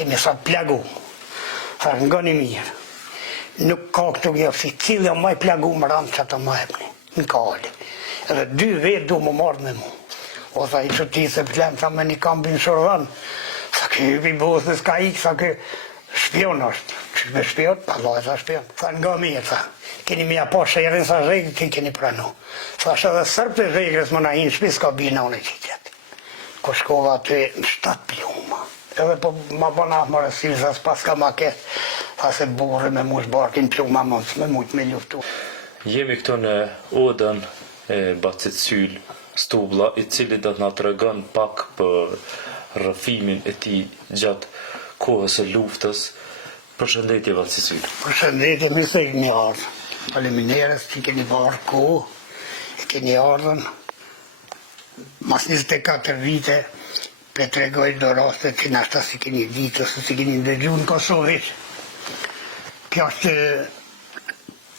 kemi sa plagu. Thash, nga një mirë. Nuk ka këtu një si cilë maj plagu më ranë që të më ebni, në kali. Edhe 2 vetë du më marrë me mu. O tha i që ti se pëtlem, tha me një kambin shorëvan. Sa kë hypi Bosnës ka ikë, sa kë shpion është. Që me shpion? Pa lojë sa shpion. Tha nga mirë, tha. Keni mja po shërën sa zhegë, ti keni pranu. Tha shë dhe sërp të zhegës më na hinë shpis ka bina unë e qitjet. Ko shkova të në 7 pluma. Edhe po ma bëna më rësilë, sa s'pas ka ma ketë. Tha se burë me mush barkin pluma mëndës me mujtë me luftu. Jemi këto në odën e Bacit Syl Stublla, i cili do të na tregon pak për rrëfimin e tij gjatë kohës së luftës. Përshëndetje Bacit Syl. Përshëndetje, mi se keni ardhë. Faleminderes që keni barë kohë, e keni ardhën. Mas 24 vite, pe tregoj do raste që nashta si keni ditë, ose si keni ndëgju në Kosovit. Kjo është,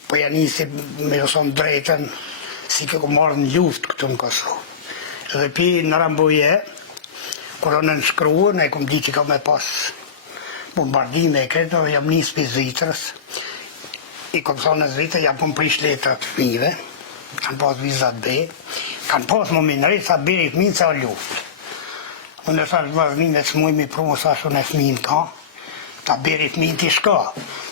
po janë nisi me joson drejten, si ke ku marrë në luft këtu në Kosovë. Edhe pi në Rambuje, kur në nënshkruën, e kom di që ka me pas bombardime e kretë, jam nisë për Zvitrës. I kom thonë në Zvitrë, jam pun prish letrat fëmijëve, kanë pas vizat B, kanë pas më minërit, sa biri fëmijë sa luft. Unë e thash vazhmime që muj mi prumë, sa shumë e fëmijën ka, ta biri fëmijën t'i shka.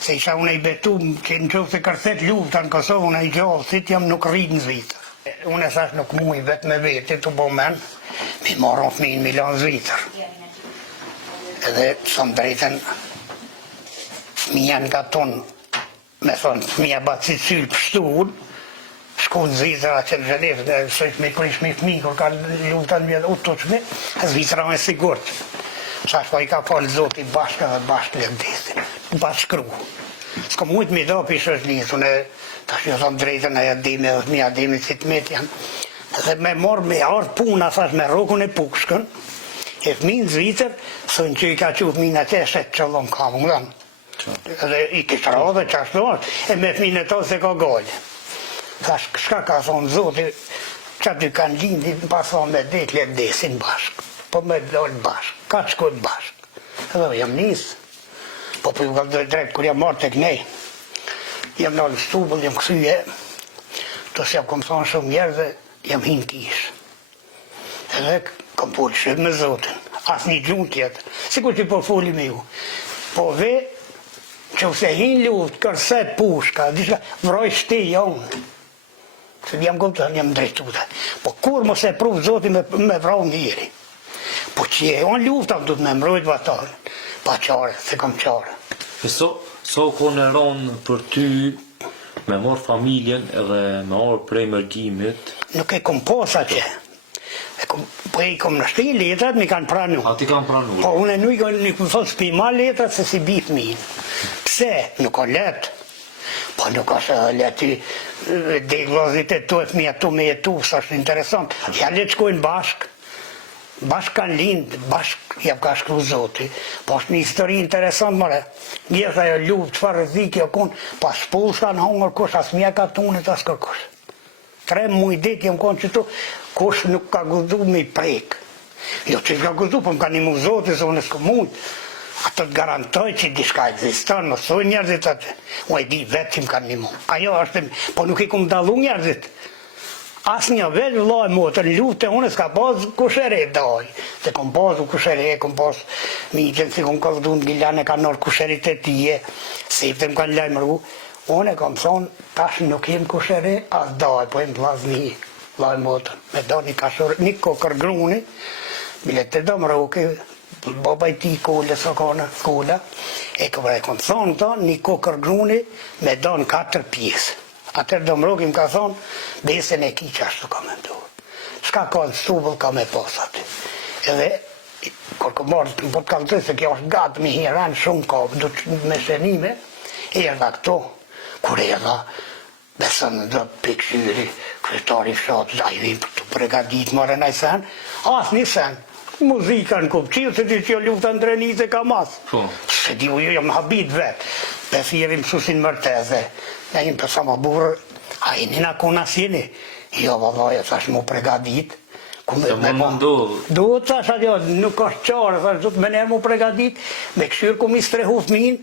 Se isha unë i betu që në qovë se kërthet lufta në Kosovë, unë i gjallë, si t'jam nuk rritë në Zvitrë. Unë e thash nuk muj vetë me vete të bo men, mi marron fëmijën mi lanë Zvitrë. Edhe son drejten, fëmija nga tonë, me thonë, fëmija Bacit Syl pështuun, shku në Zvitrë që në Gjenevë, dhe sëjtë me prish me fëmijë, kur ka lufta në vjetë utoqme, Zvitra me sigurt. Qash pa i ka falë Zoti bashkë dhe bashkë lëndesin, bashkru. S'ka mujtë mi do pishë është njësë, unë tash jo thonë drejtën e jadime dhe fëmija jadime si të met janë. Dhe me morë me ardë puna, thash me rokun e pukshkën, e fëmijën Zvitër, thënë që i ka që fëmijën atë e shetë qëllon kamë, më dhanë. Dhe i kështë radhe që ashtu është, e me fëmijën e to se ka gallë. Thash, shka ka thonë Zoti, që aty kanë lindi, pas thonë me detë lëndesin bashkë. Po me dojnë bashkë, ka të shkojnë bashkë. Edhe jam nisë. Po për ju ka drejt, kur jam marrë të kënej, jam në Stubull, jam kësyje, të se jam kom thonë shumë njerë dhe jam hinë kishë. Edhe kom polë shumë me Zotin, asë një gjunë tjetër, sikur që po foli me ju. Po ve, që se hinë luft, kërset pushka, dishka, vroj shti jonë. Se jam këmë jam drejtu dhe. Po kur mos e pruvë Zotin me vrau njëri. Po që e onë lufta më du të me mbrojt vatarën, pa qare, se kom qare. So konë e ronë për ty me morë familjen edhe me orë prej mërgjimit? Nuk e kom posa që. Po e i kom në shti letrat, mi kanë pranu. A ti kanë pranu? Po unë nuk e kom thonë s'pi ma letrat se si bif minë. Pse? Nuk o letë. Po nuk është leti dhe i glozit e tu e fëmija tu me jetu, së është interesant. Ja letë shkojnë bashkë. Bashkë kanë lindë, bashkë jam ka shkru Zoti. Po është një histori interesant, mëre. Gjithë ajo luft, qëfar rëzikë jo konë, pas pullë kanë hongër kush, as mja ka tunit, as kërkush. 3 muj dit jem konë që tu, kush nuk ka gëzdu me i prekë. Jo që ka gëzdu, po më ka një mu Zoti, se unë s'ko mujtë. Ato të garantoj që dishka egziston, më thoi njerëzit atë. Unë e di vetë që më kanë një mu. Ajo është, po nuk i kom dalu njerëzit. Asë një vetë vëllaj motër, në luft e unë s'ka pas kushere daj. Se kom pas kushere, kom pas miqen, si kom këlldu në Giljane, ka nërë kusherit e tije, sefte më kanë lajmëru. Unë e kom thonë, tash nuk jem kushere, as daj, po jem vlazni, vëllaj motër. Me do një kashore, një kokër gruni, bilet të do më roke, baba i ti kule, së kona, kula, e kom thonë ta, një kokër gruni, me do në 4 pjesë. Atër Domrogi më ka thonë, besën e ki që ashtu ka me ndohë. Shka ka në Stubull ka me pas aty. Edhe, kur ka marrë, po të kalëtoj se kjo është gatë me hiran shumë ka, du të me shenime, e edhe këto, kur e edhe, besën dhe pikëshyri, kryetari fshatës, a ju im për të pregadit mërë në sen, asë një sen, muzika në kupqilë, se ti që jo lufta në Drenice ka masë. Se di u ju jam habit vetë, pesiri mësusin mërteze, e një përsa më burë, a i një në kona sini, jo vëllaj, e thash mu pregadit, Se më mundohë. Duhet thash ajo, nuk është qarë, thash du të më nërë mu pregadit, me këshyrë ku mi strehu fëmin,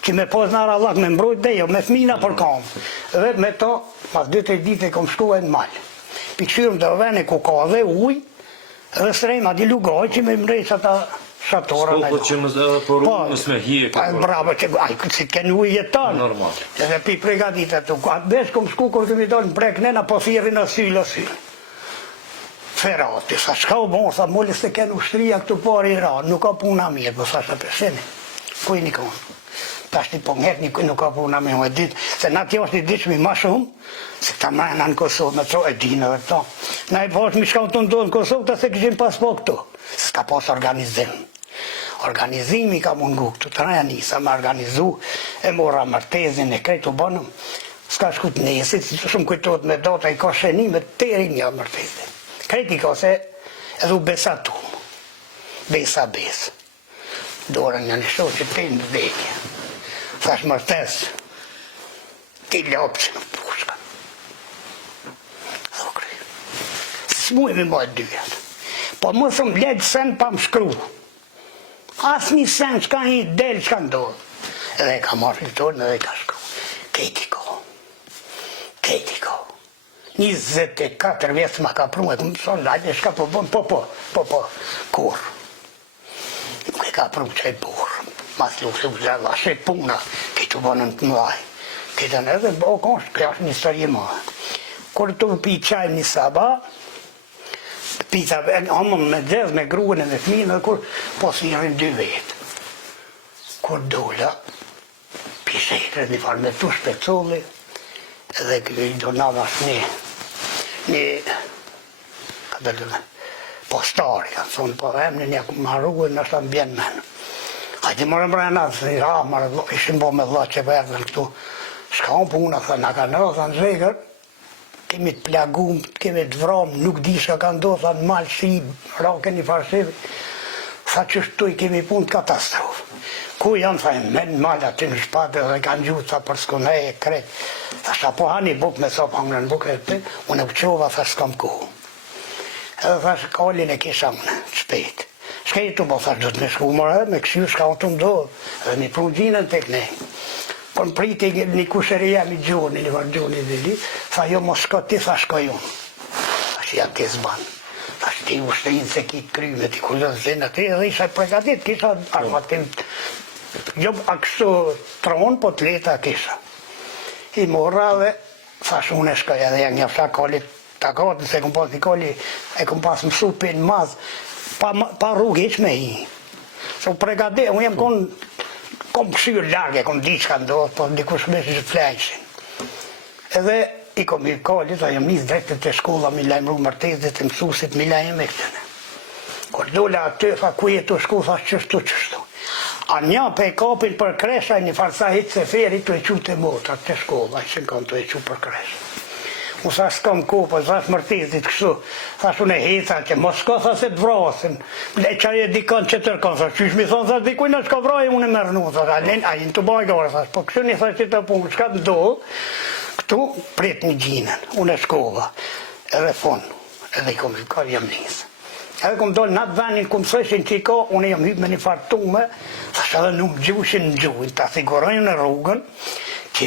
që me pos në arallak me mbrojt dhe jo, me fëmina për kam. Dhe me to, pas 2-3 dite kom shkuar në malë. Pi këshyrëm të vene ku ka dhe uj, dhe strejma di lugoj që me mbrejt ata shatora në Po që mësë me hje. Bravo, që si të kënë uj jetan. Normal. Edhe pi pregadit e tu, atë besh kom shku kur të mi dojnë prek nena, po thiri në syl o syl. Ferati, sa shka u bon, sa molli se kënë ushtria këtu pari i ra, nuk ka puna mirë, po sa shë përseni. Kuj një konë? Ta shti po nget një kuj nuk ka puna mirë, e ditë, se na tjo është një ditë shmi ma shumë, se ta mrena në Kosovë, me co e dinë dhe to. Na i poshtë mi shka të ndodhë në Kosovë, ta se këshim pas po këtu. S'ka pas organizim. Organizimi ka mungu këtu, të reja njësa me organizu, e mora martezin e krejt u bonëm. S'ka shkut nesit, shumë kujtot me dota i ka sheni me teri një martezin. Kreti ka se edhe u besa tumë, besa besë. Dorën një nështo që te në dhekje. Thash mërtes, ti lopë që në pushka. Dhe krej. S'muj me mojë dyjet. Po më thëmë ledë sen pa më shkru. As një sen që ka një delë që ka ndodhë. Edhe ka marrë një torën edhe ka shkru. Keti ko. Keti ko. 24 vjetë ma ka prume, këmë sonë lajtë, shka po bon, po, kur. Nuk e ka prume që e burë, mas lukë se u zela, se puna, këtë u bonën të mëlaj. Këtë në edhe, o konshtë, këja është një sërje ma. Kur të pi qaj një saba, pita, amën me dzez, me gruën e me fminë, dhe kur posirin 2 vetë. Kur dola, pishetre, një farë me tu shpeculli, edhe i donava një postari, ka thonë, po emni një marruën, nështë të mbjen menë. Hajti më rëmbrena, ishim bo me dha që verdhen këtu, shka unë puna, thë, nga ka nërë, thënë zhegër, kemi të plagum, kemi të vramë, nuk di shka ka ndohë, thënë malë shi, rake një farësivi, sa që shtuj kemi punë të katastrofë. Ku janë, thajnë, menë malë aty në shpatë dhe kanë gjutë, sa për s'kone e kretë. Thashta, po hani buk me sopë hangre në buk e të të, unë e pëqova, thash, s'kam kuhu. Edhe thash, kallin e kisha unë, shpejt. Shkejtu, po thash, do të me shku mërë, me këshju shka unë të mdohë, edhe mi pru gjinën të kënej. Kon priti një kusheria mi gjoni, një varë gjoni dhe li, tha jo mos shko ti, tha shko jonë. Thash, ja kes banë. Thash, ti u shtrinë se ki të kryme, ti kuzën se në ti, edhe isha pregatit, kisha armatim. Jo a kështu tronë, po të leta kisha. I morra dhe thash unë e shkoj edhe janë njëfta kollit të kotë, se kom pas një kolli, e kom pas mësu për në mazë, pa rrugë iq me i. Se u pregatit, unë jem kom këshyrë largë, kom di që ka ndodhë, po dikush me që flejshin. Edhe i kom i kollit, a jem njës drejtë të shkolla, mi lajmru mërtezit, të mësusit, mi lajmë e këtëne. Kur dole aty, tha ku jetu shku, tha qështu. A një pe kapin për kresha, një farsa hitë se feri të e qu të motra të shkolla, që në kam të e qu për kresha. Unë sa s'kam kopë, thash mërtezit kështu, thash unë e hica që mos s'ka tha se të vrasin. Le qaj e dikon që tërkon, thash qysh mi thonë, thash dikuj në shka vraj, unë e mërnu, thash a jenë të baj gare, thash, po kështu një thash që të punë, shka të do, këtu prit një gjinën, unë e shkova, edhe fonë, edhe i kom i ka jam njësë. Edhe kom dollë në atë venin, kom sëshin që i ka, unë jam hypë me një fartume, thash edhe nuk gjushin në gjuhin, ta sigurojnë në rrugën, që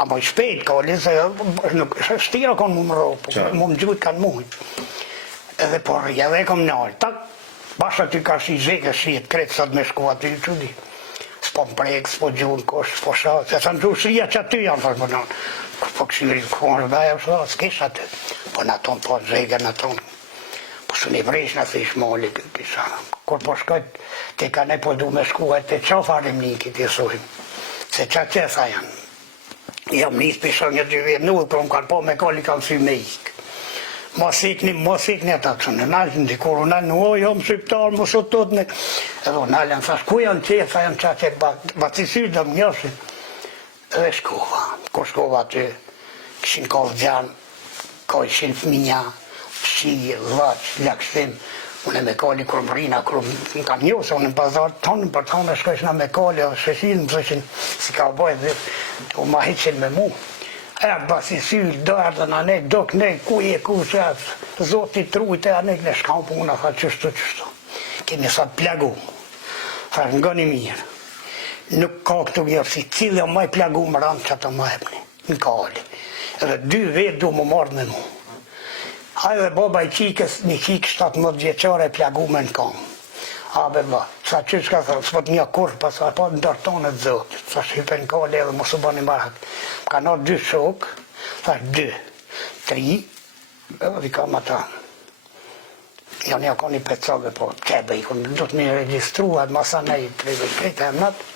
a moj shpejt ka oli, se shtira kanë mu më ropë, mu më gjuhit kanë mujtë. Edhe por, edhe kom nërë, tak, bashkë aty ka shi zheke, shiet kretë, sot me shku aty, që di. S'po më prejkë, s'po gjuhën, kosh, s'po shatë, se sa në gjuhë shria që aty janë, thash më nënë. Po këshiri, kënë rëveja, s'kesh aty. Po në tonë, po zheke në tonë. Po së një vresh në thish moli, kisha. Kur po shkojt, te ka ne po du me shkuat, te qa farim një këtë jesojmë. Se qa qesa janë. Jam njës pishon një 2 vjetë nullë, për më kanë po me kolli kanë sy me ikë. Mos ikni ata të në nalë, ndikur unë në jo më shqiptarë, më sotot në. Edhe unë nalë në thash, ku janë qesa, janë qa qetë bacisyrë dhe më njësin. Edhe shkova, kur shkova aty, këshin kohë gjanë, ka ishin fëminja, shi, vaq, lakshtim, unë e me kalli kur më rina, kur më kam njëse, unë në bazar tonë, për tonë e shkojshna me kalli, sheshin, më thëshin, si ka bojë dhe, u ma hiqin me mu. basi syllë, do erdhen anek, do kënej, ku je, ku që atë, zotit trujte anek, në shkam puna, tha qështu. Kemi sa të plagu, tha nga një mirë. Nuk ka këtu gjërësi, cilë maj plagu më randë që të më ebni, në kali. Edhe 2 vetë du më marrë me mu. Hajde baba i qikës, një qikë 17 vjeqare plagu me në kam. Abe ba, sa që shka thërë, s'pot një kur, pas a pa ndërtonet zotit, sa shqipe në kali edhe mos u bani barak. Ka në 2 shokë, sa 2, 3, edhe vi kam ata. Janë ja ka një pecove, po qebe i kënë, do të një registruat, masa ne i krejtë emnat,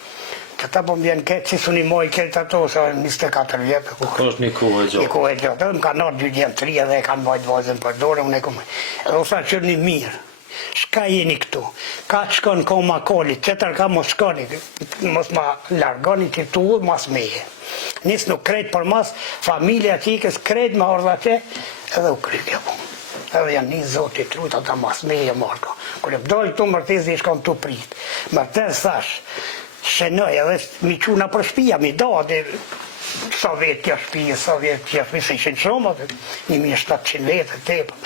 që ta po mbjen këtë, që su një moj këtë ato, sa 24 vjetë. është një kohë e gjatë. Një kohë e gjatë, edhe më ka nërë 2 djemë 3 edhe e kanë bajtë vazën për dore, unë e këmë. Edhe osa qërë një mirë, shka jeni këtu, ka të shkon ka ma kolit, qëtër ka mos shkoni, mos ma largoni që tu, mas meje. Nisë nuk krejtë për mas, familja qikës krejtë ma orda që, edhe u krykja po. Edhe janë një zotit trujt, ata mas meje marka. Kër e pëdojnë këtu mërtezi i shkon të prit. Mërtez thash, shenoj edhe mi quna për shpia, mi da, dhe sa vetë tja shpia, sa vetë tja shpia, se ishen shumë, 1700 vete, tepë.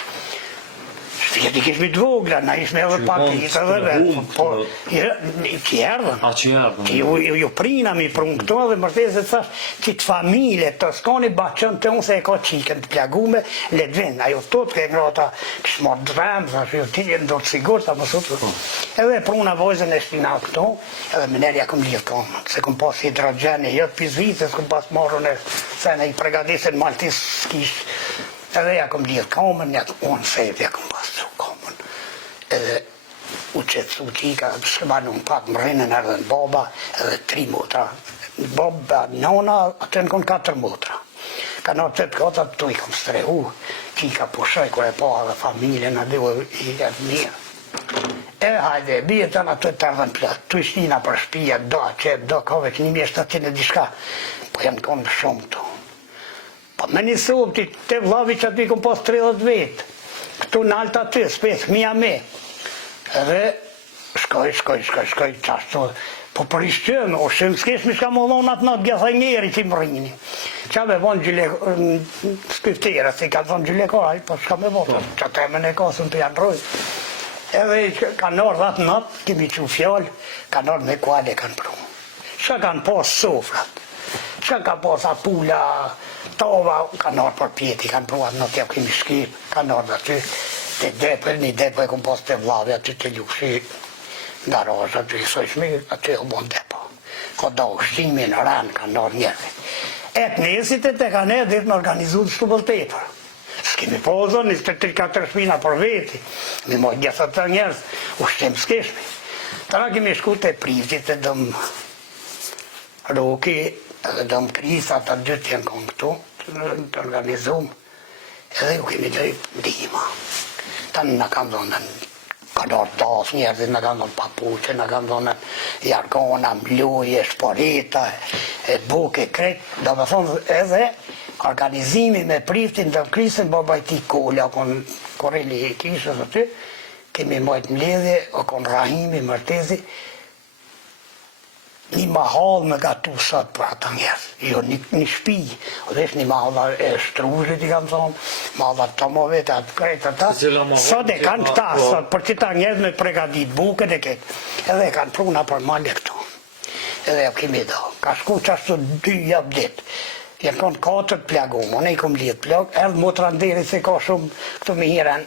Shpia t'i kishmi të vogla, na ishme edhe pakit edhe vetë, po, që erdhen. A që erdhen? Ju prina mi prunë këto dhe mërtezit thash, që të familje të skoni baqën të unë se e ka qikën të plagume, le të vind, ajo tot ke ngrata kështë marrë dremë, thash, ju ti e ndorë sigur, ta mësut. Edhe pruna vojzën e shtina këto, edhe mënerja këm lidhë tonë, se këm pas hidrogeni, jëtë pizvitës, këm pas marrën e se ne i pregadisin maltis s'kish. Edhe ja këm lidhë kamën, unë sejtë ja këm pas të kamën. Edhe u qëtësu qika, shkëbanu në pak më rinën edhe në baba, edhe 3 motra. Baba, nona, atë në konë 4 motra. Ka në 8 kata të i kom strehu, qika pushoj kër e pa dhe familje në dhe i jetë mirë. E hajde, bje të në të ardhen plët, tu ishtina për shpija, do, qep, do, ka veç 1700 e dishka, po janë konë shumë tu. Po me një sobë, të vlavi që aty kom pas 30 vetë, këtu në alta ty, spes, mija me. Edhe shkoj, qashtu, po për ishqëmë, o shëmë s'kesh mi shka më dhonë atë natë gjethaj njeri që më rinjini. Qa me vonë gjylekore, skiftere, si ka thonë gjylekore, po shka me vonë, që të e me në kosën të janë rojë. Edhe ka nërë atë natë, kemi që fjallë, ka nërë me kuale kanë pru. Qa kanë pas sofrat, qa ka pas apula, tova, ka nërë për pjeti, kanë pru atë natë, ja kemi shkip, ka nërë aty, të depër, një depër e kom pas të vlave, aty të ljuksi, garaj, aty i sojshmi, aty e bon depo. Ka da ushtimi në ranë, ka nërë njerëve. Et nesit e te ka ne dhe të në organizu të shtu bëlltepër. S'kemi pozën, 23-4 shpina për veti, mi moj 10 njerëz, ushtim s'keshmi. Tëra kemi shku të privtit e dëm Roki, edhe dëm Krisa, ata 2 të janë konë këtu, të organizum, edhe ju kemi dhe dima. Tanë në kam dhonën, ka dorë tas njerëzit, në kam dhonën papuqe, në kam dhonën jargona, mluje, shporita, buke, kretë, do me thonë edhe organizimi me priftin të Krisën, baba i ti kolla, konë koreli i kishës aty, kemi mojtë mledhe, o konë rahimi, mërtezi, një mahal me gatu sot për ata njerës, jo një shpi, o dhe është një mahal e shtruzit i kam thonë, mahal të tomove të atë krejtë ata, sot e kanë këta, sot për qita njerës me pregadit buket e këtë, edhe kanë pruna për male këtu, edhe ja kemi do, ka shku qashtu 2 jap dit, janë konë 4 plagum, unë i kom lidh plag, edhe motra nderi se ka shumë këtu me hiren,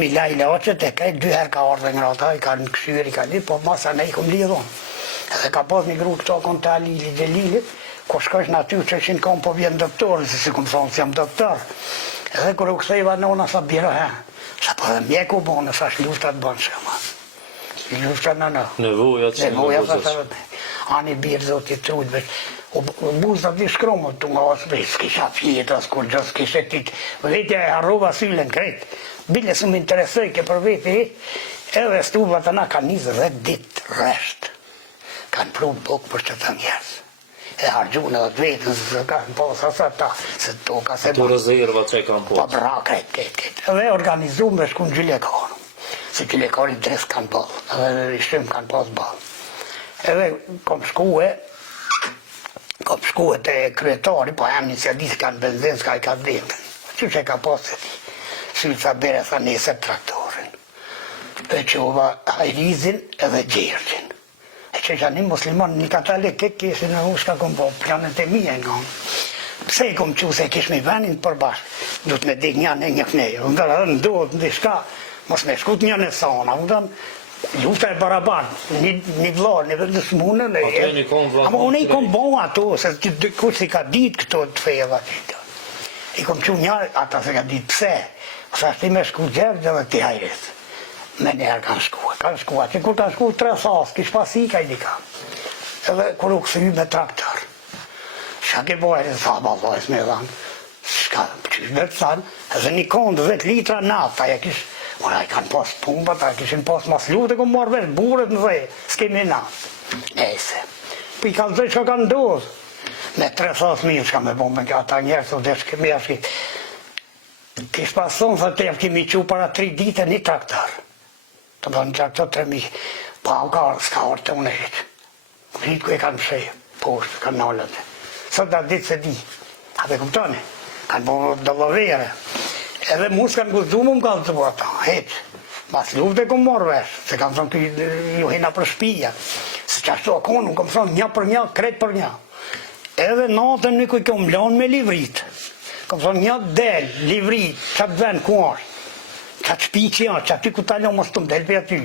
mi lajle oqet e krejtë, 2 herë ka ardhe nga ata, i kanë këshyri, i kanë po masa ne i kom lidh unë. Edhe ka pas një gru këto konë të Alili dhe Lilit, ko shkojsh në aty që ishin konë po vjen doktorë, si kom thonë që jam doktor. Edhe kër u kësejva nona sa bjero, sa po dhe mjeku bonë, sa sh luftrat bënë shkëma. Luftrat në. Nevoja që në vëzës. Ani birë zotit trujt, u buzat i shkromët të nga osë, s'kisha fjetë, as kur gjë, s'kishe tit. Vetja e harrova sylen krejt. Bile së më interesoj ke për veti, edhe stuvat të na ka 20 dit resht. Kanë pru bukë për që të njerës. E hargjune dhe të vetën, se kanë posa sa ta, se to ka se... Të rezerva që kanë posa. Pa bra, këtë. Edhe organizu me shku në gjylekarë. Se gjylekarë i dres kanë bëllë, edhe i shtim kanë pas bëllë. Edhe kom shku Kom shkuet e kryetari, po jam një ditë kanë benzin, s'ka i ka dhënë. Që që ka posë ti? Syca bere tha nesër traktorin. E qova hajrizin edhe gjergjin. E që që një muslimon, një katale këtë kishë në ushka kom po planet e mija nga. Pse i kom që se kish me venin për bashkë, du të me dik një në një knejë. Unë dhe ndodhë në dishka, mos me shkut një në sana, unë dhe lufta e barabartë, një vlarë, një vëllë smunë, ama unë i kom bon ato, se kur si ka ditë këto të fejeva qita. I kom që një, ata se ka ditë pse, sa shti me shku gjerë dhe ti hajrit. Me njerë kanë shkua, që kur kanë shku 3 sasë, kish pasi ka i dika. Edhe kur u këthy me traktor. Qa ke bojë, sa balojës me dhanë, shka qysh me të thanë, edhe një kondë 10 litra nafta, ja kish, ora i kanë pas pumba, ta kishin pas mas lutë, e kom marrë vesh burët në dhe, s'kemi naftë. Nese. Po i kanë dhe që kanë ndodhë. Me 300.000 shka me bombë, ata njerës të dhe shkemi ashkit. Kish pas thonë, thë te kemi që para 3 dite një traktor. Të bënë traktor 3.000, pa u ka s'ka orë të unë heqë. Rritë ku e kanë shejë, poshtë, kanë nalët. Sot da ditë se di, a pe kuptoni, kanë bërë dëllovere. Edhe mu s'kanë guzdu mu më kanë të bërë ata, heqë. Mas luft e kom morë vesh, se kanë thonë këj ju hina për shpija. Se që ashtu akon, unë kom thonë një për një, kret për një. Edhe natën një kuj kom lanë me livrit. Kom thonë një del, livrit, që të ven ku është. Që të shpi që janë, që aty ku talon mos të mdel për aty.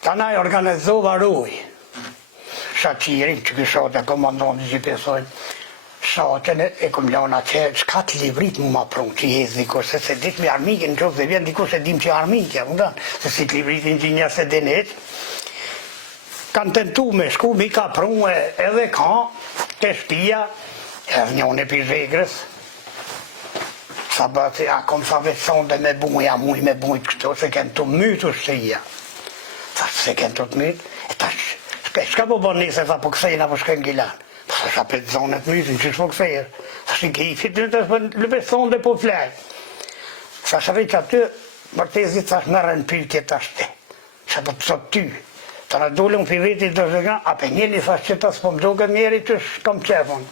Ta na i organizova roj. Shaqirin që këshat e komandon që pesojnë, shatën e kom lana që shka të livrit mu ma prunë që jesë dikush, se ditë me armikin, në qofë dhe vjen dikush e dim që armikja, se si të livrit ingjinja se dinet, kanë tentu me shku, mi ka prunë edhe ka, të shpia, edhe njën e pizhegrës, sa bëti, a kom sa veçon dhe me buja, muj me buj këto, se kënë të mytë shëja, se kënë të mytë, e tash, shka po bërë njëse, sa po kësejnë apo shkën gilan. Po sa për të zonet mytin, që shpo kësejnë. Sa shkën ki i fitë në të lëpe thonë dhe po flejnë. Sa shërri që aty, mërtezit sa shmërën pyjtje të ashte. Sa po të sot ty. Ta në dole unë për vetit të zëga, ape njëri sa që ta s'po më doke njeri që shkam qefon.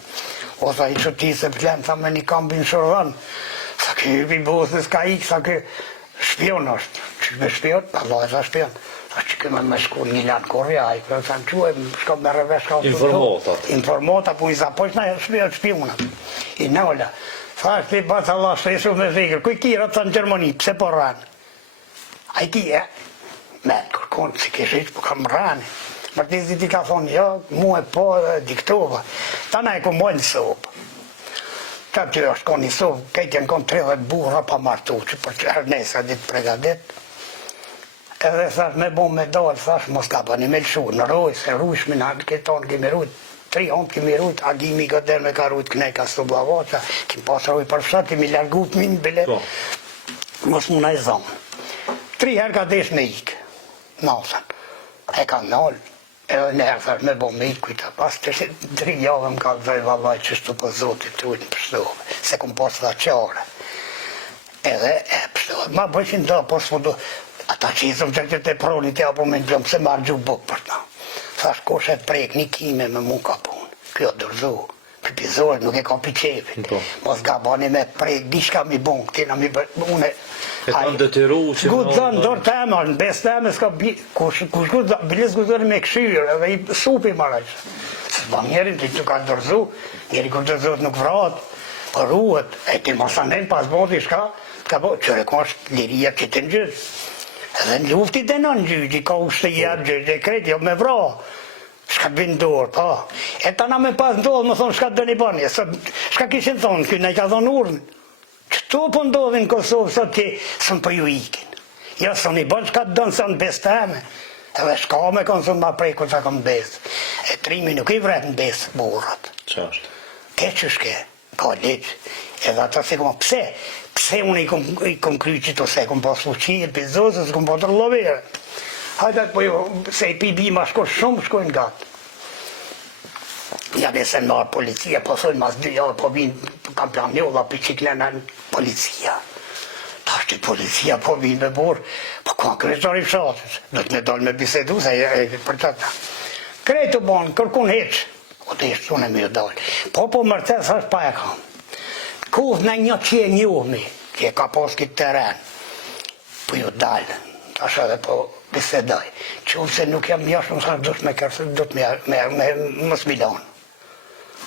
O sa i që ti se pëtlen, sa me një kambin shërvan. Sa kë i bosës ka ik, sa kë shpion është. Që me shpion? Allah e sa shpion. Që këmë me shku një lanë korja, i kërë sa në quë, shko me rëvesh ka Informatat. Informata, po i zapojsh na shpionat. I nëlla. Sa është i batë Allah shpesu me zikër, kuj kira të në Gjermani, pse po rranë? A i ki, me të kërkonë, si kishit, po kam rranë. Mërtizit i ka thonë, jo, mu e po diktova. Ta na e ku mojnë sopë. Ta të është konë një sopë, kejtë janë konë 30 burra pa martu, që për që ernesa ditë pregadet. Edhe thash me bon me dalë, thash mos ka bëni me lëshu, në rojë, se rujshmi në këtonë kemi rujt, 3 onë kemi rujt, agimi këtë me ka rujt kënej ka së blavaca, kemi pas rujt për fshat, kemi largu pëmin bile, mos muna e zonë. 3 herë ka desh me ikë, nasën, e ka nalë, edhe në herë thash me bon me ikë kujta, pas të 3 javë më ka dhej valaj që shtu për zotit të ujtë pështove, se kom pas dha qare. Edhe e pështove, ma bëjshin da, pos më do, ata që i thëmë që që të pronit ja po me në gjëmë se marrë gjuhë bukë për ta. Thash koshet prek një kime me mu ka punë. Kjo dërzu, pipizorë, nuk e ka pi qefit. Mos ga bani me prek, di shka mi bunë, këtina mi bërë, une... E kanë detyru që... Shgut dhënë, dorë të ema, në bes të eme s'ka bi... Kush shgut dhënë, bilis shgut dhënë me këshyrë, edhe i supi marrëjshë. Se ba njerin të ka dërzu, njeri kur dërzut nuk vratë, për ruët, e ti mosanen pas bodi shka, ka bo, qëre ku është liria që të në gjyë. Edhe në luftit e në gjyqi, ka ushtë i atë gjyqi e kreti, jo me vra. Shka të bindor, pa. E ta na me pas ndodhë, më thonë, shka të dëni banje. Shka kishin thonë, këna i ka thonë urnë. Qëto po ndodhin Kosovë, sot që sënë për ju ikin. Ja, sënë i bënë, shka të dënë sënë besteme. Edhe shka me konë sënë ma prej, ku sa kom besë. E trimi nuk i vret në besë, burrat. Qashtë. Ke që shke, ka leqë. Edhe ata se kom, pse unë i kom kry qito se kom pas fuqirë, pizozës, kom pas rëllovere. Hajtat po jo, se i pi bima shumë shkojnë gatë. Ja nëse në marë policia, po sojnë mas 2 javë, po vinë, kam planjolla për qiklena në policia. Ta është policia, po vinë me borë, po ka kretari fshatës, do të me dalë me bisedu, se për tëta. Kretë banë, kërkun heqë, O të ishtë unë e mi dalë. Po mërtes është pa e kam. Kuh në një që e njohmi, që e ka pos këtë teren, po ju dalë, tash edhe po bisedoj. Qovë se nuk jam njëshme, sa dhëtë me kërse, dhëtë me mësmilonë.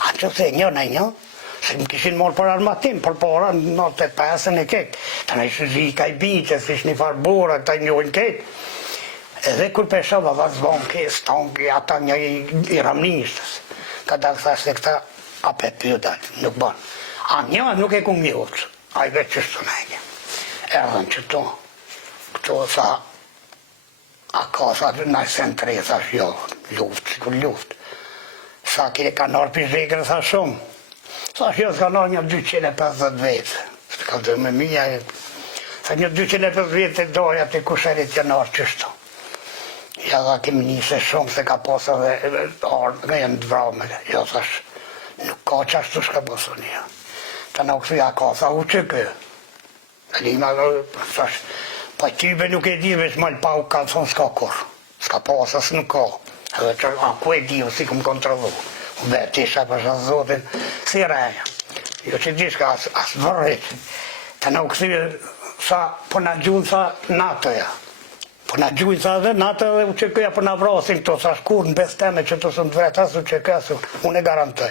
A që se një në një, se më kishin morë për armatim, për para në 95-ën e ketë. Ta në ishë zhika i biqës, ishë një farë bura, ta njojnë ketë. Edhe kur peshova dhe zvonki, stonki, ata një i ramnistës. Ka da këtha se këta apet për ju dalë, nuk banë. A një nuk e ku mjotë, a i vetë qështu nëjke. Erdhen që këto sa, a ka sa në sen 3, sa shjo, luft, sikur luft. Sa kire ka nërë për zhegre, sa shumë. Sa shjo s'ka nërë një 250 vete. Së ka dhe me mija, sa një 250 vete doja të kusherit që nërë qështu. Ja dha kemi njëse shumë se ka posa dhe ardhë, me jenë të vrame. Jo, thash, nuk ka qashtu shka posa një. Ta në kësuja ka, sa u që kë. E lima, thash, pa tybe nuk e di, veç malë pa u kalëson s'ka kur. S'ka posa, s'nuk ka. Edhe që, a ku e di, o si këmë kontrolu. U vetë isha përshë zotin, si reja. Jo që di shka as vërrit. Ta në kësuja, sa, po në gjunë sa natëja. Po në gjujnë sa dhe natë dhe u që këja po në vrasin këto, sa shkur në besteme që të së në vreta su që këja su, unë e garantoj.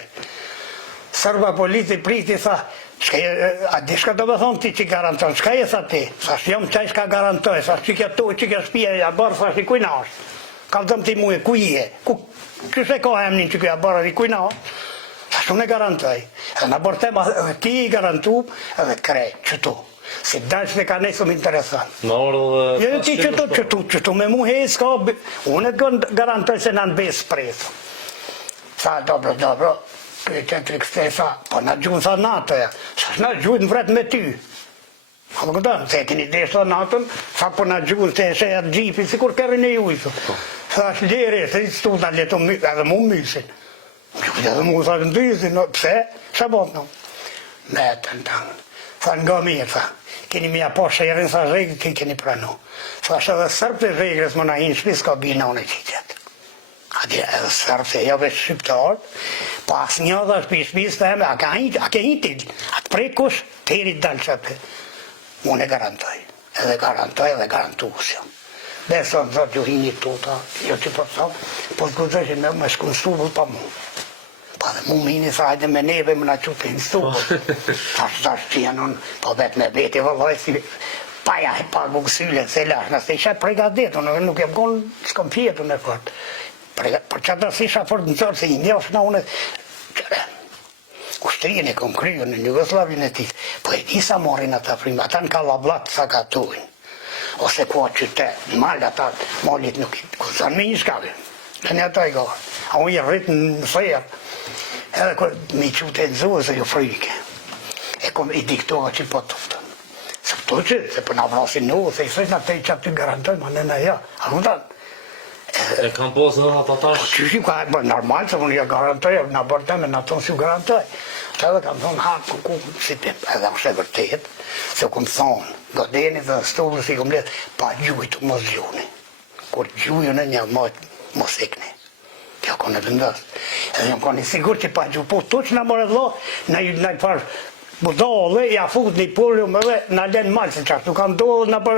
Sërba politi priti sa, a di shka do me thonë ti që garanton, shka e sa ti? Sa jam qaj shka garantoj, sa që kja tu, që kja shpia e jabarë, sa që kujna është. Ka dëmë ti muje, ku je? Qëse ka emnin që kja barë, i kujna është? Sa shumë e garantoj. Edhe në bërtema, edhe ti i garantu, edhe krej, qëtu. Si dalë që ka nejë shumë interesant. Më orë dhe... Jo ti qëtu me mu hej s'ka, unë e garantoj se në në besë presë. Sa dobro, për qëntri këste sa, po në gjunë sa natëja, sa shna gjunë vret me ty. A më këtën, se keni deshtë natën, sa po në gjunë se e atë gjipi, si kur kërën e jujtë. Sa është lere, se i stu në leto edhe mu mysin. Edhe mu sa ndrysin, pse? Sa bot në? Me të në tangë. Tha nga mirë, tha, keni mja po shërën sa zhegë, ti keni pranu. Tha është edhe sërpë të zhegërës më në hinë shpis ka bina unë e qitet. Adi edhe sërpë të jave shqiptarë, pas një dhe shpis të eme, a ke hitil, a të prej kush, të herit dalë që të. Unë e garantoj, edhe garantusja. Beson, thot, ju hini tuta, jo që po të thot, po të këzëshin me shku në stubëll pa mu. Pa dhe mu mini sa hajde me neve më në qutë në stubëll. Tash që janë unë, po vetë me veti vëlloj si paja e pa bukësyle, se lash, nëse isha pregadet, unë nuk jem konë s'kom fjetën e fort. Për që atës isha fort në tërë, se i njosh në unë, ushtrien e kom kryo në Jugoslavin e ti, po e di sa morin ata frimë, ata në Kalablat sa ka tujnë, ose ku a qytet, në malë ata, malit nuk, ku sa në me një shkave, që një ata i gërë, a unë i rritë në sejër, edhe ku mi qute në zuë se ju frike, e kom i diktoha që po tuftën, se pëto që, se për në vrasin në u, se i sejnë atë i që aty garantoj, ma në në ja, a në tanë, e kam posë në ata tash? Qyshim ka e bërë normal, se unë ja garantoj, në bërteme, në tonë si u garantoj. Të edhe kam thonë, ku, si pip, edhe është e vërtet, se kom thonë, godeni dhe stolë si kom letë, pa gjujtë mos gjuni. Kur gjujën e një mos ikni. Kjo kone vendës. Edhe jam kone sigur që pa gjuj, po të që në mërë dho, në i farë, budallë, ja fut një pullum edhe në lenë malë, se qashtu kanë dollë në për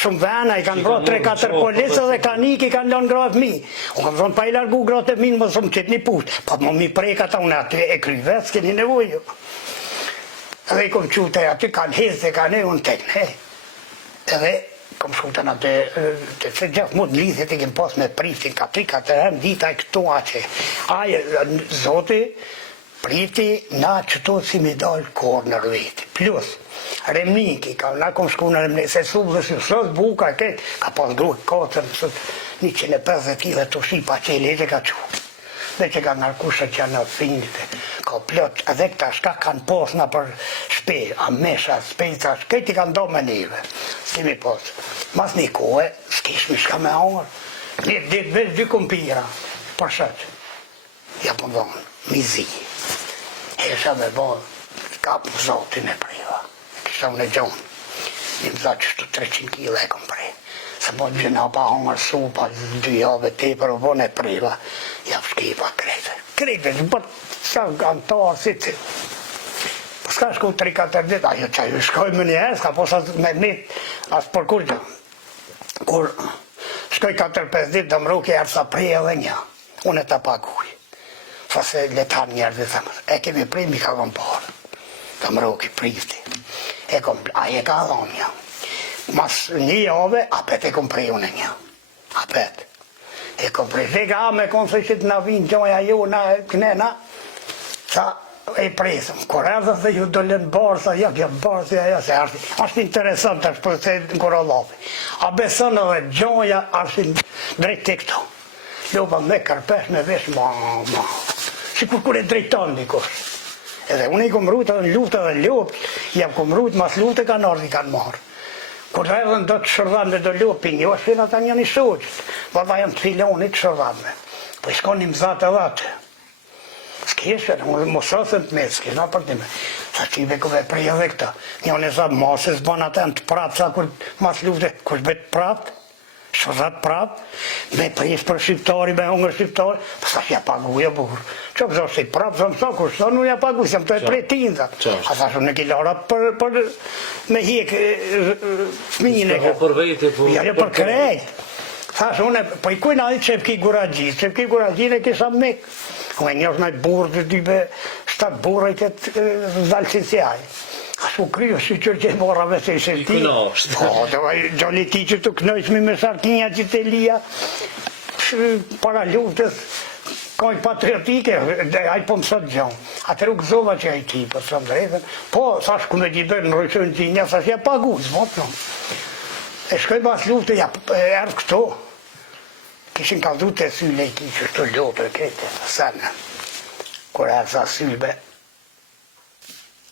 shumë vena, i kanë bro 3-4 policë dhe kanë iki, kanë lënë gratë mi. Unë kam thonë pa i largu gratë e minë, më shumë qëtë një pushtë, po më mi prejka ta unë aty e kryve, s'keni nevojë. Edhe i kom qute aty, kanë hezë dhe kanë e unë tekne. Edhe kom shkutën aty, se gjithë mund lidhjet i kem pas me priftin, ka 3-4 herë, dita e këto aqe. Aje, zoti, priti na qëto si me dalë korë në rveti. Plus, Remniki, na kom shku në Remniki, se subë dhe si sot buka e ketë, ka pas grujë kotën, 150 kg të shi pa që i lejtë ka që. Dhe që ka nërkusha që janë në finjët, ka plot, edhe këta shka kanë posë në për shpe, amesha, spejta, këti kanë do me neve, si mi posë. Mas një kohë, s'kish mi shka me hongër, një ditë veç 2 kumpira, për shëtë, ja po dhonë, mizi. Hesha me bo, ka për zotin e priva, kështa unë e gjonë, një më dha qështu 300 kg e kom prej. Se po gjëna pa hongër supa, 2 jave te për u bon e priva, ja shkipa krejtë. Krejtë, për sa antarë, si të... Ska shku 3-4 dit, ajo që ju shkojmë një herë, s'ka posa me mit, as për kur gjë. Kur shkoj 4-5 dit, do më ruki erë sa prej edhe një, unë e ta paguj. Sa se letar njerë dhe thëmë, e kemi prej, mi ka kom parë. Do më ruki prifti. A e ka dhonë një. Mas një jave, apet e kom prej unë një. Apet. E kom prej, se ka me kom se që të na vinë gjoja ju, na kënena, sa e presëm. Kur erdhën dhe ju dolen barë, sa ja kja barë, se aja se ashtë interesant të është për se në Korollapi. A beson edhe gjoja ashtë drejt të këto. Lupa me kërpesh me vesh ma. Si kur e drejton dikush. Edhe unë i kom rrujt edhe në luft edhe lupt, jam kom rrujt mas luft e kanë ardhë i kanë marë. Kur të erdhën do të shërdan dhe do lupin, jo është fina ta një një shoqët. Vada janë të filonit shërdanme. Po i shkonim zatë edhe atë. S'keshe, mososën të me, s'kesha për time. Sa qive këve prej edhe këta. Njën e sa masës ban atë në të pratë, sa kur mas lufte, kush bet pratë, shërzat pratë, me pres për shqiptari, me hongër shqiptari, pësa që ja paguja burë. Që këzo si pratë, sa mësa, kur sa nuk ja paguja, se më të e prej tinza. A sa shumë në kilara për me hjek fminë e ka. Ja, jo për krejt. Thash unë, po i kujna i qepki gurajgjit, qepki gurajgjit e kisa mik. Unë e njështë nëjtë burë të dybe, 7 burë i këtë zalë si sjaj. Ashtu kryo, si qërë që e morave se i senti. Po, të vaj gjoli ti që të knojshmi me sarkinja që të lija, para luftës, kojnë patriotike, a i po mësot gjonë. Atër u gëzova që a i ti, për së më drejtën. Po, sa shku me gjithë në rëjshën të një, sa që ja pagu, zmotë. E shkoj pas luftë, ja erdhë këto. Kishin kaldu të syle i ki që shtu lopë, këtë, sënë. Kur e sa sylbe,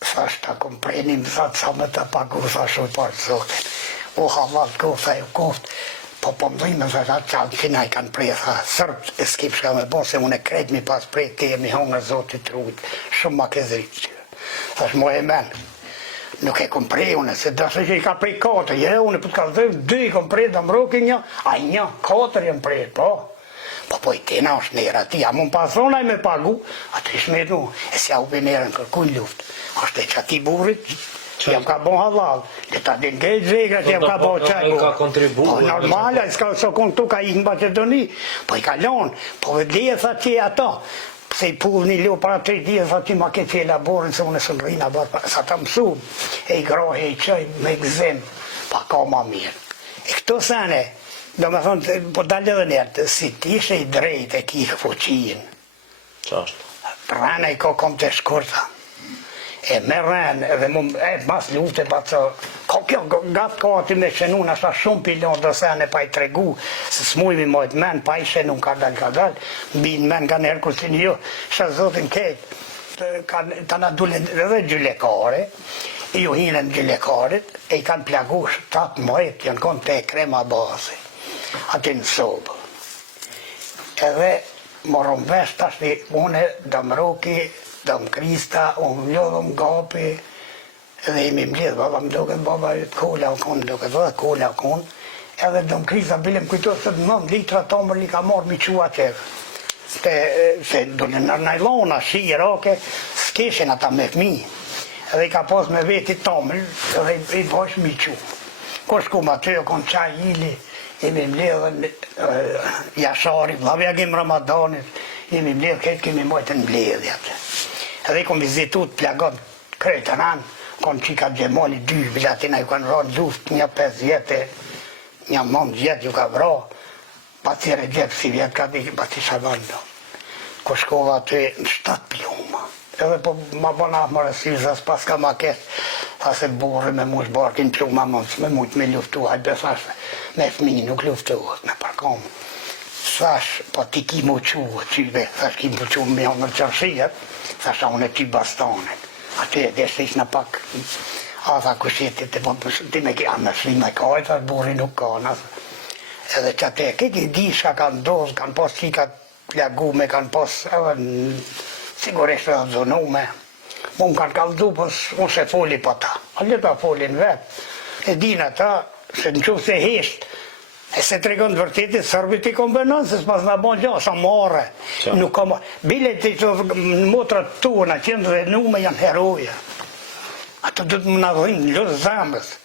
sa shta komprenim, sa të sa me të pagu, sa shumë parë të zotin. U halat kofta e koftë, po mëdhime sa ta qatë që na i kanë prej, sa sërbë e s'kip shka me bo, se unë e krejt mi pas prej, ke jemi hongër zotit rrujt, shumë ma ke zritë që. Sa shmo e menë. Nuk e kom prej une, se dërse që i ka prej 4, une për të ka dhëmë 2 i kom prej dhe mroki një, a një, 4 jem prej, po. Po i tena është nera ti, a mund pasona i me pagu, a të ishmet mu, e si a u për nera në kërkuj luft. Ashtë e që ati burit, që jam ka bon halal, le ta din kejt zegra që jam ka bon qaj bu. Po normala, i s'ka so kon tu ka i në Macedoni, po i kalon, po dhe tha që ato. Se i pull një lo para 3 ditë, sa ti ma ke qela borin, se unë e së në rina, sa ta mësum, e i grohe, i qëj, me gzim, pa ka ma mirë. E këto sene, do me thonë, po dalë edhe njerë, si ti ishe i drejt e ki fuqin. Rana i ko kom të shkurta. E me rënë, edhe mas lufte, ka kjo gatë ka ati me shenu, nështë shumë pilon dhe sene pa i tregu, se s'mujmi mojtë men, pa i shenu ka dal, binë men ka nërë kusin jo, shë zotin ketë, ta na dullen edhe gjylekare, i ju hinën gjylekarit, e i kanë plagu 7 mojtë, janë konë të krema basi, ati në sobë. Edhe morëm vesh tashti, une dëmroki, dëm Krista, unë mlodhëm gapi, edhe jemi mledhë, baba më doke, baba e të kolla o konë, doke dhe kolla o konë, edhe dëm Krista bilem kujto se 9 litra tomër li ka marrë mi qua qërë. Se dole në najlona, shi, roke, s'keshen ata me fmi, edhe i ka pos me veti tomër, edhe i bosh mi qua. Ko shku ma të jo konë qaj ili, jemi mledhën jashari, vlavja gim Ramadanit, jemi mledhë, këtë kemi mojtë në mledhjat. Edhe i kom vizitu të plagot krejtë në anë, kom qika Gjemoli 2, bilatina ju kanë rronë luft, një 5 vjetë, një mund vjetë ju ka vro, pa tjere gjepë si vjetë ka di, pa ti shabando. Ko shkova të në 7 pluma. Edhe po ma bona më rësizas, pas ka ma kesë, sa se burri me mush barkin pluma mund, me mujtë me luftu, hajtë besash me fmi nuk luftu, me parkomë. Sash, po ti ki mu quë, qyve, sash ki mu quë me honër qërshijet, sash a unë e ty bastonet. Ate e deshte ishë në pak, a tha kushetit, ti me ki anë shri me kaj, sash burri nuk ka, edhe që ate, këti di shka kanë dozë, kanë pos qika plagume, kanë pos, edhe sigurisht edhe zonume. Unë kanë kaldu, pos unë se foli pa ta, a leta folin vetë. E dina ta, se në që se heshtë, E se të regon të vërtetit, sërbit i kombenon, se s'pas nga bon gjo, sa more. Nuk ka more. Bilet i të motrat tona, qenë dhe nume janë heroja. Ato du të më në dhinë, lësë zamës.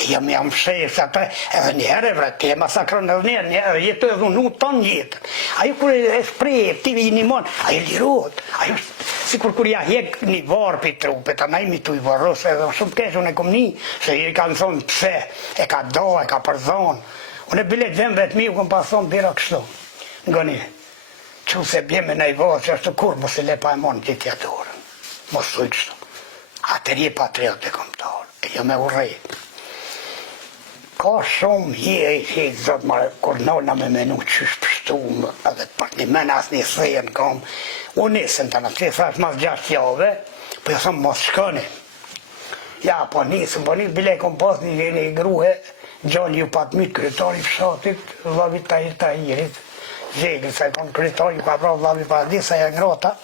Jam shef, ata edhe njëherë vret, te masakron edhe njëherë, jetë edhe unë tonë jetë. Ajo kur e shprej, tive i një monë, ajo lirot. Ajo si kur ja hek një varë për trupet, anaj mi tu i varros, edhe shumë kesh, unë e kom një, se i kanë thonë pse, e ka do, e ka përzon. Unë e bilet vem vetë mi, u kom pas thonë bira kështu. Ngoni, që se bjeme në i varë, që është kur, mos e le pa e monë gjithja dorën. Mos thuj kështu. Atër je patriot e kom dorë, e jo me urejt. Ka shumë je zotë marë, kur nona me menu qysh pështumë, edhe për një men as një thejën kam, unë nisën të në të thash mas 6 jave, për jo thëmë mos shkoni. Ja, po nisën, bile kom pas një gruhe, gjallë ju pat mytë kryetari fshatit, vlavit ta irit, zhegën, se kon kryetari ka pra vlavit pa disa e ngrota,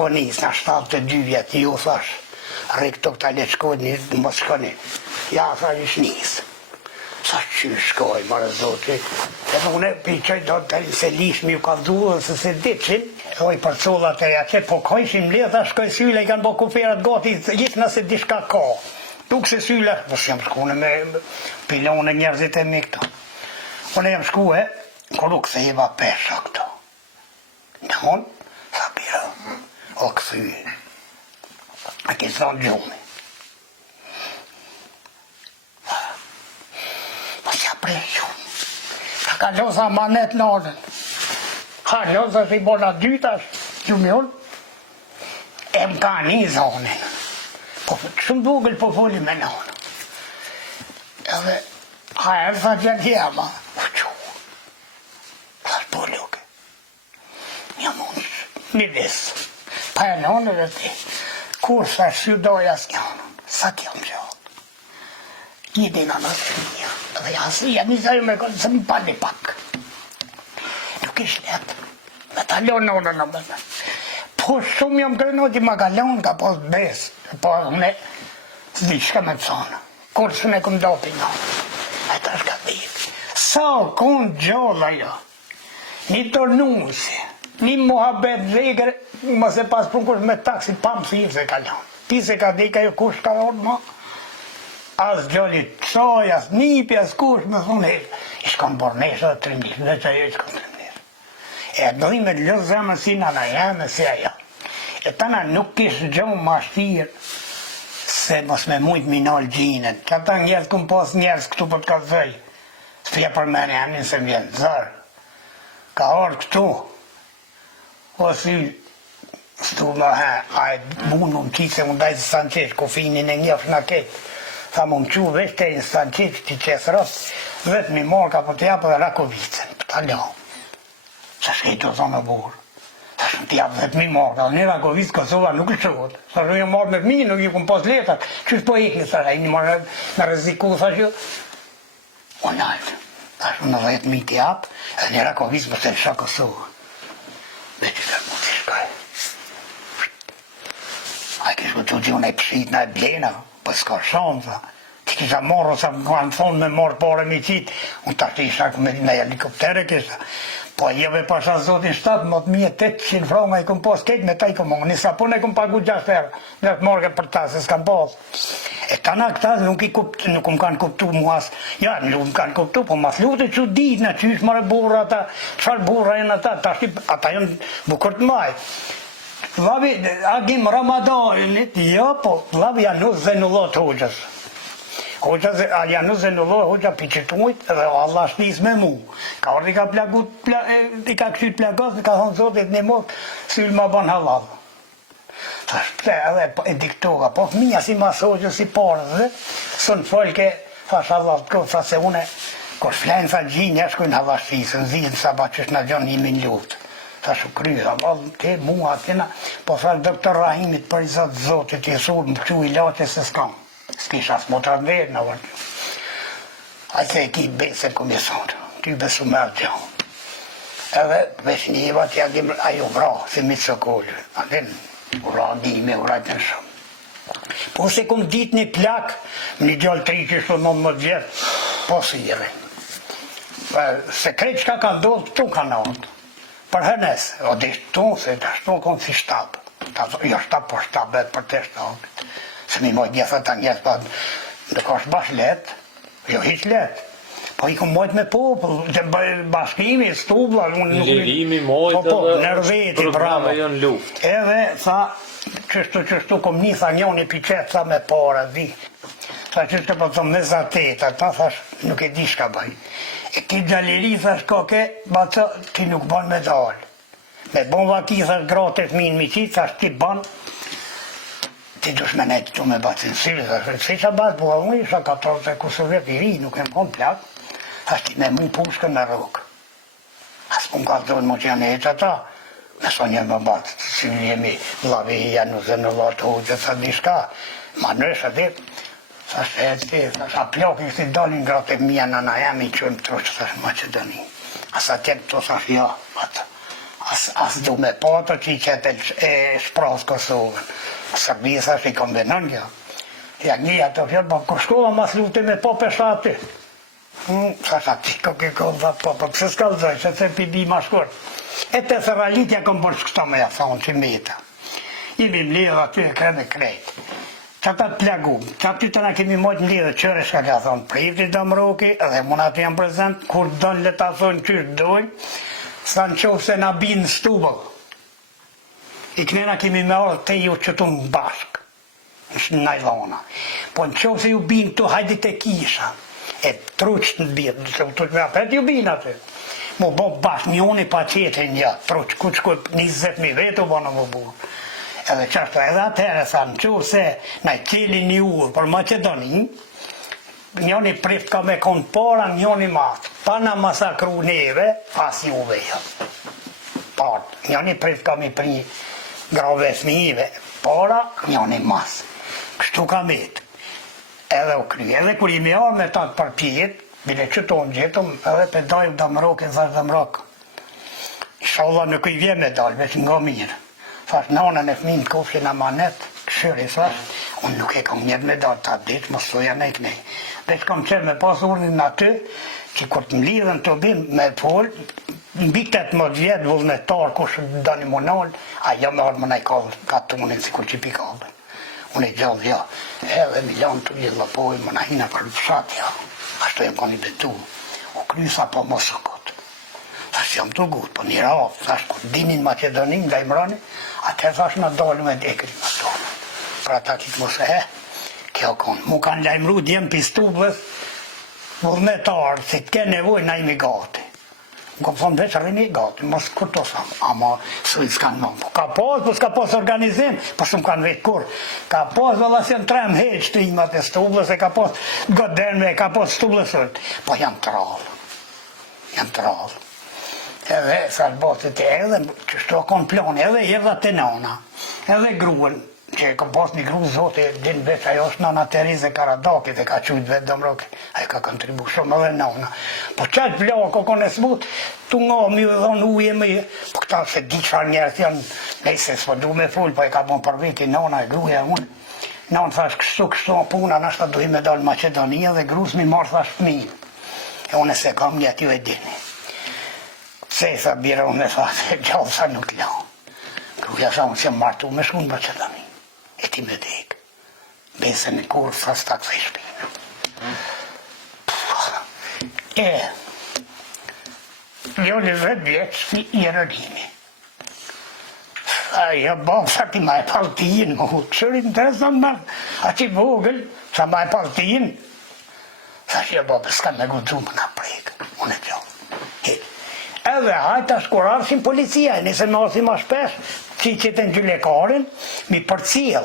po nisë në 72 vjetë, ju thash, rikë të këta le shkoni, mos shkoni. Ja, thash ish nisë. Sa që shkoj, marë zoti. Edhe une piqoj do të se lishmi ju ka dhuë se se diqin. Oj për cullat e jaqet, po kojshim letha shkoj syle, i kanë bo kuferat gati, gjithë nëse dishka ka. Tuk se syle, mos jam shkune me pilone njerëzit e mi këto. Une jam shkue, kërru këse jeva pesha këto. Në unë, sa bira, o këthy. A kësë thonë gjumë. Ka loza manet nonën. Ka loza që i bona dytash, gjumion, e më ka një zonën. Shumë dugël po foli me nonën. Edhe, a e më tha gjatë jema, u qu. Thash po luke. Një mund, një visë. Pa e nonën dhe ti, kur sa shudoja s'kjanën, sa kjam gjatë. Një dina në të një. Dhe jasëria një zajë me kënë, se mi pali pak. Nuk ish letë, me talon në në mënë. Po shumë jam kërënot i magalon, ka pos besë, po me s'dishka me të sonë. Kur së me këm dopi në. E ta shka dhikë. Sa konë gjolla jo. Një tornusi, një muhabet dhegër, më se pas për kush me taksi, pa më thirë se kalon. Ti se ka dhika jo kush ka orë më. As gjallit qoj, as nipi, as kush, me thunë hejtë. I shkon bornesha dhe 3.000, dhe që ajo i shkon 3.000. E dojnë me lëzë zemën si nana jeme, si ajo. E tana nuk kishë gjohë ma shtirë, se mos me mujtë minal gjinën. Që ata njerës këm pas njerës këtu për të ka zëj. Sfja për mene amin se vjenë zërë. Ka orë këtu. O si, stu më he, a e bunë më qise më dajtë Sanchez, ku finin e njëfë në ketë. Tha më qu veç të e në Sanchez, që qesë rësë, vetë mi morë ka për të japë dhe Rakovicën, për ta lau. Sa shkejtë të zonë e burë. Sa shumë të japë vetë mi morë, dhe një Rakovicë Kosova nuk është qëtë. Sa shumë një morë me mi, nuk ju këm pas letat. Qështë po ikni, sa shaj, një morë në reziku, sa shumë. O nalë, sa shumë në 10.000 të japë, edhe një Rakovicë për të lësha Kosova. Me që të mund të shkaj. A kishë këtë që unë e pëshit në e blena, për s'ka shumë, tha. Ti kisha morë, ose më kanë thonë me morë pare mi qitë, unë ta të isha me helikoptere kisha. Po jeve pasha zotin 7.800 franga i këm pas ketë me ta i këm mongë, nisa pun e këm pagu 6 herë, në të morë për ta, se s'kam pas. E tana këta nuk më kanë kuptu muas, ja, nuk më kanë kuptu, po mas lutë që ditë në qysh mare burra ata, qëfar burra e në ta shqip, ata jënë bukur të majtë. Vlavi, agim Ramadanit, jo, po, vlavi Janus Zenullot hoqës. Hoqës, Janus Zenullot hoqëa piqetumit edhe Allah shnis me mu. Ka orë i ka plagut, i ka këshyt plagot, i ka thonë zotit një mot, si ma ban halal. Ta shpte edhe e diktoga, po fëmija si mas hoqës si parës, sënë folke, thash halal të kohë, se une, kur shflejnë sa gjinja, shkojnë halashtisë, në zinë sa ba qështë në gjonë 1.000 lutë. Tha shu kryha, valë, ke mua atina, po tha doktor Rahimit për i zotë zotit i surë, më këtu i late se s'kam. S'kisha s'motrat verë në vërë. A se e ki besën komisarë, ty besu mërë gjohë. Edhe vesh një eva t'ja dim, ajo vra, se mitë së kollë. A din, ura dime, ura të në shumë. Po se kom dit një plak, një gjallë 3 që shumë më vjetë, po si jere. Se krejt qka ka ndodhë këtu ka ndodhë. Për hënes, o dhe shtu, se të shtu konë si shtabë. Jo shtabë, po shtabë për të shtabë. Se mi mojt njësë të njësë, po në ka është bash letë, jo hiq letë. Po i kom mojt me popull, të bashkimi, stubla, Lirimi, mojt nërveti, bravo. Janë luft. Edhe, tha, qështu kom një, tha njoni piqet, tha me para, di. Tha qështu po të me zateta, ta thash, nuk e di shka bëj. E ki gjalleri, thash, koke, baca, ti nuk ban me dalë. Me bon vaki, thash, gratis minë mi qitë, thash, ti ban, ti dush me nejtë tu me bacin syrë, thash, si që bat, bua unë, isha 14 Kosovët i ri, nuk e më kon plak, thash, ti me mu pushkën në rukë. As pun ka zonë mu që janë e që ta, me son jenë më batë, si jemi vlavi janë dhe në vatë hoqë, sa di shka, ma nëshë atë, thash, e ti, thash, a plak i këti dalin gratë e mija në na jam i qëmë troqë, thash, Macedoni. As atjetë të thash, ja, batë. As du me pato që i qete e shpras Kosovën. Sërbis është i konvenon ja. Ja një ato fjallë, po kur shkova mas luti me po pesha aty. Sa ati, ko ke kohë, po pëse s'kallëzoj, se se pidi ma shkur. E të sëralitja kom bërë shkëta me ja thonë që meta. Imi mledhë aty e kreme krejt. Që ata të plagum, që aty të na kemi mojtë mledhë qërë shka ka thonë prifti Damroki, edhe muna të jam prezent, kur donë le ta thonë qështë dojnë, sa në qovë se na binë stubëll. I kënena kemi me orë të ju që të në bashkë, në najlona. Po në qovë se ju binë të hajdit e kisha, e truqë në binë, se u truqë me apet ju binë atë. Mu bo bashkë njoni pa qetë një, truqë ku qëkuj 20.000 vetë u bonë më burë. Edhe qashtu edhe atëherë sa në qovë se na i qeli një urë për Macedoni, njoni prift ka me konë para, njoni matë. Pa na masakru neve, as juve jo. Part, njoni prift ka me pri grave fmive, para, njoni mas. Kështu ka metë. Edhe u kry. Edhe kur jemi arë me ta të përpjet, bile që tonë gjetëm, edhe pe dajmë Damrok e thash Damrok. Inshallah nuk i vje me dalë, veç nga mirë. Thash, nanën e fminë të kofshin amanet, këshyri, thash, unë nuk e kam njetë me dalë ta ditë, më soja ne kënej. Veç kam qenë me pas urnin në aty, që kur të më lidhen të bimë me folë, mbi 18 vjetë vullnetar, kush dani monal, a ja me ardë më nej kallë, ka të unin si kur që pi kallën. Unë e gjallë, ja, edhe milion të lidhë lëpoj, më na hina për fshat, ja, ashtu jem koni betu, u krysa po mos o kotë. Thash jam të gutë, po një rafë, thash kur dinin Macedonin, nga imrani, atër thash në dalë me dekri në tonë. Pra ta kitë mos e, kjo konë, mu kanë lajmru djemë pistubës, vullnetarë, si të ke nevoj na imi gati. Më kom thonë veç rrini gati, mos kur të thamë, ama së i s'kanë mëmë. Ka pas, po s'ka pas organizim, po s'm kanë vetë kur. Ka pas, valla se në trem heq të imat e stublës, e ka pas godenve, ka pas stublës ëllë. Po janë të rallë. Janë të rallë. Edhe sa të batit e edhe, që shto konë plani, edhe jeva të nana, edhe gruën, që ka pas një gru zote, din veç ajo është nana Terize Karadakit, e ka qujtë vetë Damroki, ajo ka kontribu shumë edhe nana. Po qatë plako kone smut, tu nga mi u dhonë uje me, po këta se di qëfar njerët janë, nejse s'po du me full, po e ka bon për viti nana e gruja unë. Nana thash kështu në puna, nashta duhi me dalë Macedonia dhe grus mi marë thash fëmijë. E unë se kam një aty e dini. Se sa bira unë e thash, gjallë sa nuk lau. Gruja sa unë se martu me shku në Macedoni. E ti me dek. Besën e kur, sa s'ta kësaj shpinë. Jo 20 vjetë i rënimi. Ja bom, sa ti ma e paltin, mu qërin të zënë ma, a ti vogël, sa ma e paltin, sa që ja bom, s'ka me gudzum nga prejkë, unë e gjohë. Edhe hajta shkurarësin policia, nëse me osi ma shpesh, që i qëtën gjylekarin, mi për cilë,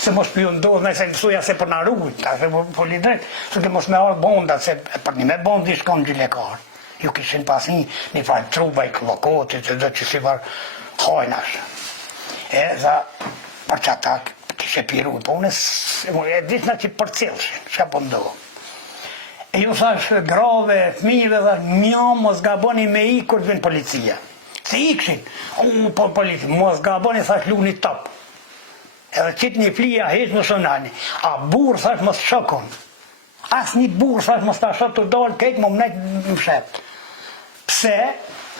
se mos për ju ndodhë nëse mësuja se për në rrujt, se për li drejt, se të mos me arë bonda, se për një me bondi shkon gjylekar. Ju kishin pas një farë truba i klokotit, dhe që si farë hajnash. E dha, për që ata kishe piru, po unë e ditna që për cilëshin, që për ndohë. E ju thash grave, fmive, dhe një mos gaboni me i kur të vinë policia. Se ikshin, po policia, mos gaboni, thash luni top. Edhe qitë një flija, heq më shënani. A burë, thash, mos shokon. As një burë, thash, mos ta shot të dalë, kejtë më mnejt më shept. Pse?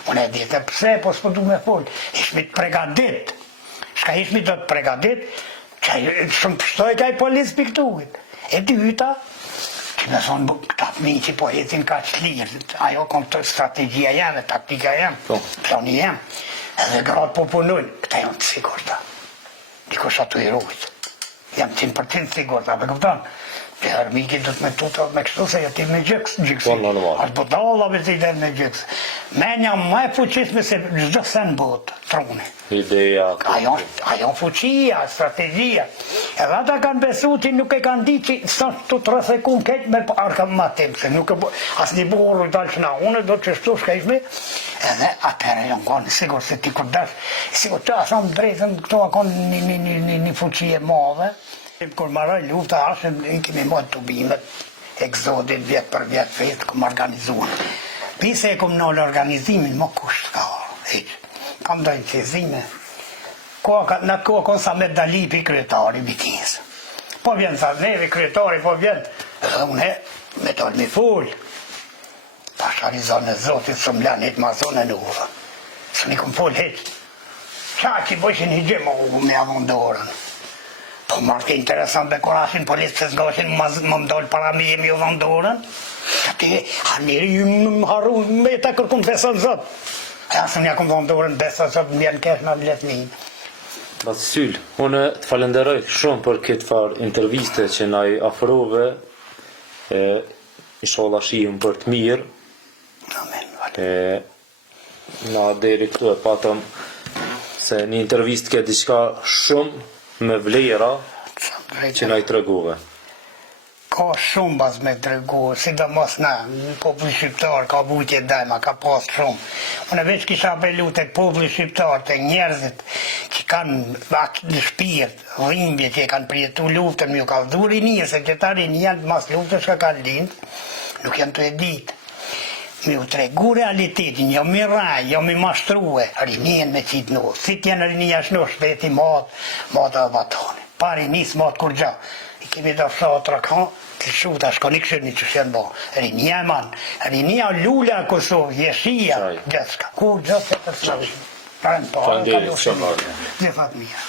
Unë e ditë pse, po s'po du me fol. Ishmi të pregadit. Shka ishmi do të pregadit, që shumë pështoj ka i polis piktuit. E dyta, që me thonë këta fmi që po jetin ka që lirë, ajo kom të strategjia jeme, taktika jeme, plani jeme, edhe gratë po punojnë, këta janë të sigurta. Dikush ato i rujtë. Jam 100% sigurta, me këpëtan. Që armiki do të me tuta me kështu se jeti me gjëksë. Ashtë budallave të i den me gjëksë. Menja më e fuqisme se çdo sen botë, truni. Ideja. Ajo fuqia, strategjia. Edhe ata kanë besu që nuk e kanë ditë që sot të të rësekun keq me arka më tim, se nuk e as një burru i dalë që na une, do të qështu shka ishme, edhe atëre janë konë, sigur se ti kur dash, sigur të asam drejtën, këto akon një fuqie madhe. Kur marroj lufta ashtë, i kemi mod të bimet, egzodit vjet për vjet fejt, kom organizuar. Pise e kom nëllë organizimin, më kusht ka, kam dojnë qezime. Në të kohë konë sa me dalipi kryetari bitinës. Po vjen sa neve kryetari, po vjen, edhe une me tolë mi full. Pashari zonë e zotit, së mlan hitë ma zonë e në uvë. Së një kom full hitë. Qa që bëshin i gjemë u me avondorën. Po marrë të interesant be kur ashin policë pëse s'gashin më mdollë para mi jemi u vendorën. Ati, njëri ju më harru, me ta kërkum besën zot. E asën ja kum vendorën besën zot, më janë kesh me letnin. Batë Syl, unë të falenderoj shumë për këtë farë interviste që na i afrove, inshallah shihim për të mirë. Amen. Na deri këtu e patëm se një intervist ke diçka shumë me vlera që na i tregove. Ka shumë bas me tregu, sidomos na, populli shqiptar, ka bujtje dajma, ka pas shumë. Unë veç kisha apelu të populli shqiptar, të njerëzit që kanë atë në shpirt, dhimbje që e kanë prijetu luftën, më ju ka vdu rinjë, se që ta rinjë janë mas luftës që kanë lindë, nuk janë të e ditë. Mi u tregu realitetin, jo mi raj, jo mi mashtruhe, rinjen me qitë në, si t'janë rinja shno shteti matë dhe batoni. Pa rinjës matë kur gja, i kemi do shatra ka, të shuta shko një këshirë një që shenë bo. Rinja man, rinja lulla Kosovë, jeshia, gjithka. Kur gjithë se të slavishme. Parën parën, ka do shenë. Gjithat mija.